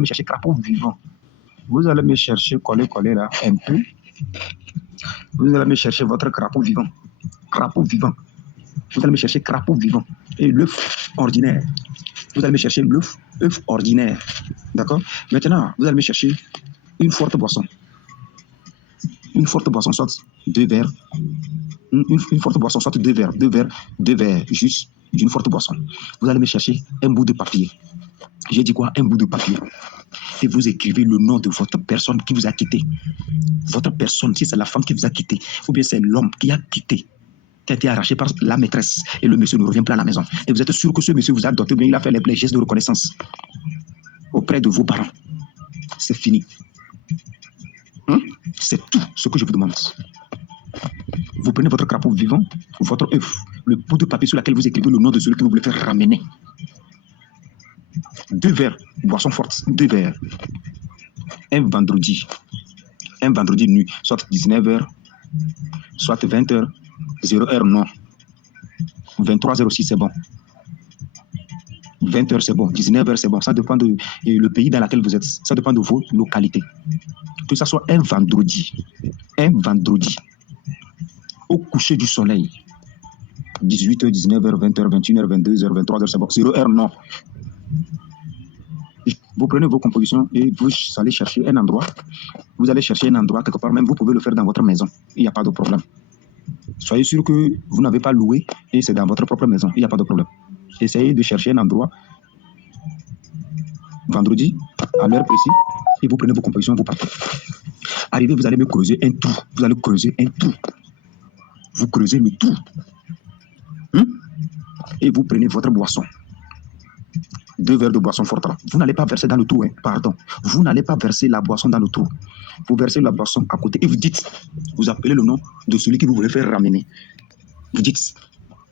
me chercher crapaud vivant. Vous allez me chercher coller là un peu. Vous allez me chercher votre crapaud vivant. Crapaud vivant. Vous allez me chercher crapaud vivant. Et l'œuf ordinaire. Vous allez me chercher l'œuf ordinaire. D'accord? Maintenant, vous allez me chercher une forte boisson. Une forte boisson, soit 2 verres. Une forte boisson, soit 2 verres. 2 verres, juste d'une forte boisson. Vous allez me chercher un bout de papier. J'ai dit quoi? Un bout de papier. Et vous écrivez le nom de votre personne qui vous a quitté. Votre personne, si c'est la femme qui vous a quitté, ou bien c'est l'homme qui a quitté, qui a été arraché par la maîtresse, et le monsieur ne revient plus à la maison. Et vous êtes sûr que ce monsieur vous a doté, bien il a fait les gestes de reconnaissance auprès de vos parents. C'est fini. C'est tout ce que je vous demande. Vous prenez votre crapaud vivant, votre œuf, le bout de papier sur lequel vous écrivez le nom de celui que vous voulez faire ramener. 2 verres, boisson forte, 2 verres. Un vendredi nuit, soit 19h, soit 20h, 0h non. 23h aussi c'est bon. 20h c'est bon, 19h c'est bon. Ça dépend de le pays dans lequel vous êtes. Ça dépend de vos localités. Que ça soit un vendredi, au coucher du soleil, 18h, 19h, 20h, 21h, 22h, 23h c'est bon. 0h non. Vous prenez vos compositions et vous allez chercher un endroit. Vous allez chercher un endroit quelque part, même vous pouvez le faire dans votre maison. Il n'y a pas de problème. Soyez sûr que vous n'avez pas loué et c'est dans votre propre maison. Il n'y a pas de problème. Essayez de chercher un endroit vendredi, à l'heure précise, et vous prenez vos compositions, vous partez. Arrivez, vous allez me creuser un trou. Vous allez creuser un trou. Vous creusez le trou. Et vous prenez votre boisson. 2 verres de boisson forte là. Vous n'allez pas verser dans le trou, pardon. Vous n'allez pas verser la boisson dans le trou. Vous versez la boisson à côté et vous dites, vous appelez le nom de celui que vous voulez faire ramener. Vous dites,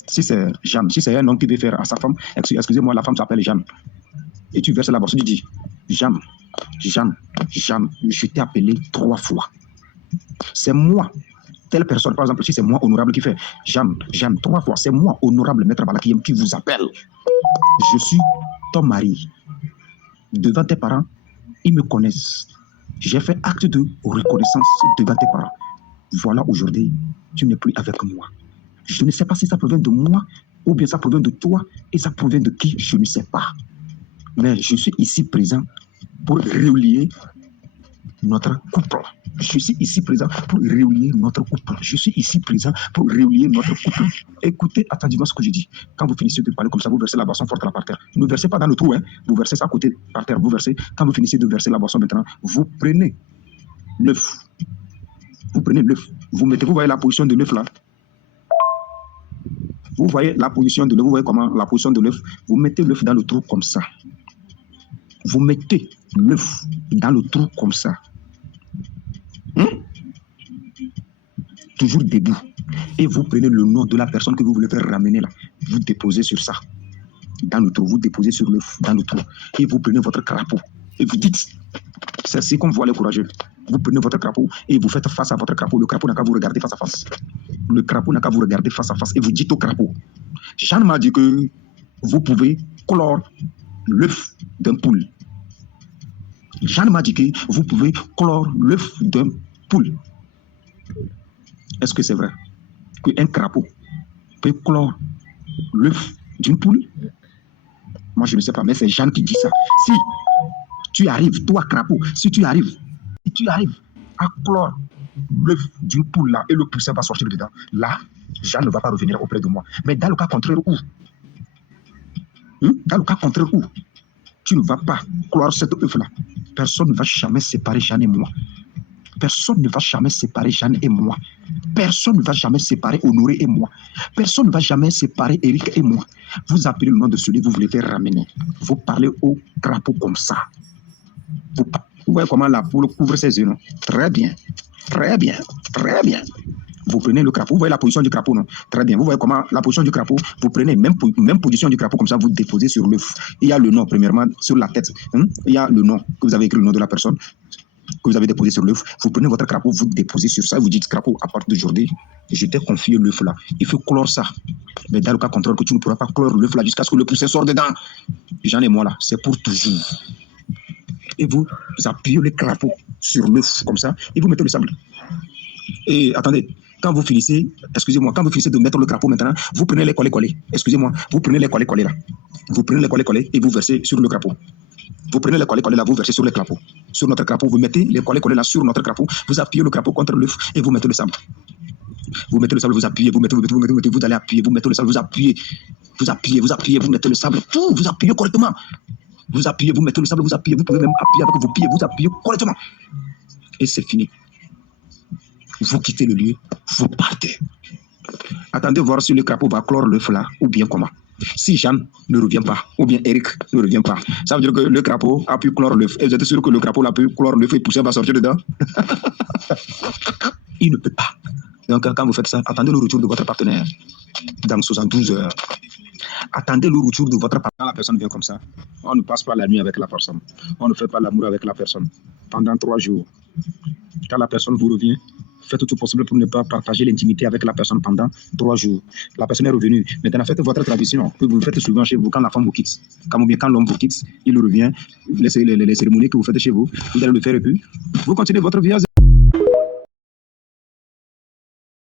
si c'est Jeanne, si c'est un homme qui veut faire à sa femme, excusez-moi, la femme s'appelle Jeanne. Et tu verses la boisson, tu dis, Jeanne, je t'ai appelé 3 fois. C'est moi, telle personne, par exemple, si c'est moi, honorable, qui fait Jeanne, 3 fois, c'est moi, honorable, maître Balakiyem, qui vous appelle. Je suis ton mari. Devant tes parents, ils me connaissent. J'ai fait acte de reconnaissance devant tes parents. Voilà, aujourd'hui, tu n'es plus avec moi. Je ne sais pas si ça provient de moi ou bien ça provient de toi et ça provient de qui, je ne sais pas. Mais je suis ici présent pour relier notre couple. Je suis ici présent pour relier notre couple. Je suis ici présent pour relier notre couple. Écoutez attentivement ce que je dis. Quand vous finissez de parler comme ça, vous versez la boisson forte là par terre. Ne versez pas dans le trou, vous versez ça à côté par terre. Vous versez. Quand vous finissez de verser la boisson maintenant, vous prenez l'œuf. Vous prenez l'œuf. Vous voyez la position de l'œuf là. Vous voyez la position de l'œuf. Vous voyez comment la position de l'œuf. Vous mettez l'œuf dans le trou comme ça. Vous mettez l'œuf dans le trou comme ça. Toujours debout. Et vous prenez le nom de la personne que vous voulez faire ramener là. Vous déposez sur ça. Dans le trou. Vous déposez sur l'œuf dans le trou. Et vous prenez votre crapaud. Et vous dites, c'est ainsi qu'on voit les courageux. Vous prenez votre crapaud et vous faites face à votre crapaud. Le crapaud n'a qu'à vous regarder face à face. Le crapaud n'a qu'à vous regarder face à face. Et vous dites au crapaud, Jeanne m'a dit que vous pouvez clore l'œuf d'un poule. Jeanne m'a dit que vous pouvez clore l'œuf d'un poule. Est-ce que c'est vrai qu'un crapaud peut clore l'œuf d'une poule? Moi, je ne sais pas, mais c'est Jeanne qui dit ça. Si tu arrives, toi, crapaud, si tu arrives à clore l'œuf d'une poule là et le poussin va sortir dedans, là, Jeanne ne va pas revenir auprès de moi. Mais dans le cas contraire, où? Dans le cas contraire, où? Tu ne vas pas clore cet œuf-là. Personne ne va jamais séparer Jeanne et moi. Personne ne va jamais séparer Jeanne et moi. Personne ne va jamais séparer Honoré et moi. Personne ne va jamais séparer Eric et moi. Vous appelez le nom de celui que vous voulez faire ramener. Vous parlez au crapaud comme ça. Vous voyez comment la poule couvre ses yeux, non? Très bien. Très bien. Très bien. Vous prenez le crapaud, vous voyez la position du crapaud, non? Très bien. Vous voyez comment la position du crapaud, vous prenez même position du crapaud, comme ça, vous déposez sur l'œuf. Il y a le nom, premièrement, sur la tête. Il y a le nom, que vous avez écrit le nom de la personne, que vous avez déposé sur l'œuf. Vous prenez votre crapaud, vous déposez sur ça, vous dites, crapaud, à partir d'aujourd'hui, je t'ai confié l'œuf là. Il faut clore ça. Mais dans le cas contraire, que tu ne pourras pas clore l'œuf là jusqu'à ce que le poussin sorte dedans. J'en ai moi là, c'est pour toujours. et vous appuyez le crapaud sur l'œuf comme ça et vous mettez le sable. Et attendez, quand vous finissez, excusez-moi, quand vous finissez de mettre le crapaud maintenant, vous prenez les collés. Excusez-moi, vous prenez les collés là. Vous prenez les collés et vous versez sur le crapaud. Vous prenez les collés là, vous versez sur le crapaud. Sur notre crapaud, vous mettez les collés là sur notre crapaud. Vous appuyez le crapaud contre l'œuf et vous mettez le sable. Vous mettez le sable, vous appuyez, vous allez appuyer, vous mettez le sable, vous appuyez, vous mettez le sable, tout, vous appuyez correctement. Vous appuyez, vous mettez le sable, vous appuyez, vous pouvez même appuyer avec vos pieds, vous appuyez correctement. Et c'est fini. Vous quittez le lieu, vous partez. Attendez voir si le crapaud va clore l'œuf là, ou bien comment. Si Jeanne ne revient pas, ou bien Eric ne revient pas, ça veut dire que le crapaud a pu clore l'œuf. Et vous êtes sûr que le crapaud a pu clore l'œuf et pousser va sortir dedans? Il ne peut pas. Donc, quand vous faites ça, attendez le retour de votre partenaire dans 72 heures. Attendez le retour de votre partenaire. Quand la personne vient comme ça, on ne passe pas la nuit avec la personne. On ne fait pas l'amour avec la personne pendant 3 jours. Quand la personne vous revient, faites tout possible pour ne pas partager l'intimité avec la personne pendant 3 jours. La personne est revenue. Maintenant, faites votre tradition que vous faites souvent chez vous quand la femme vous quitte. Quand l'homme vous quitte, il revient. Les cérémonies que vous faites chez vous, vous allez le faire et puis vous continuez votre vie à zéro.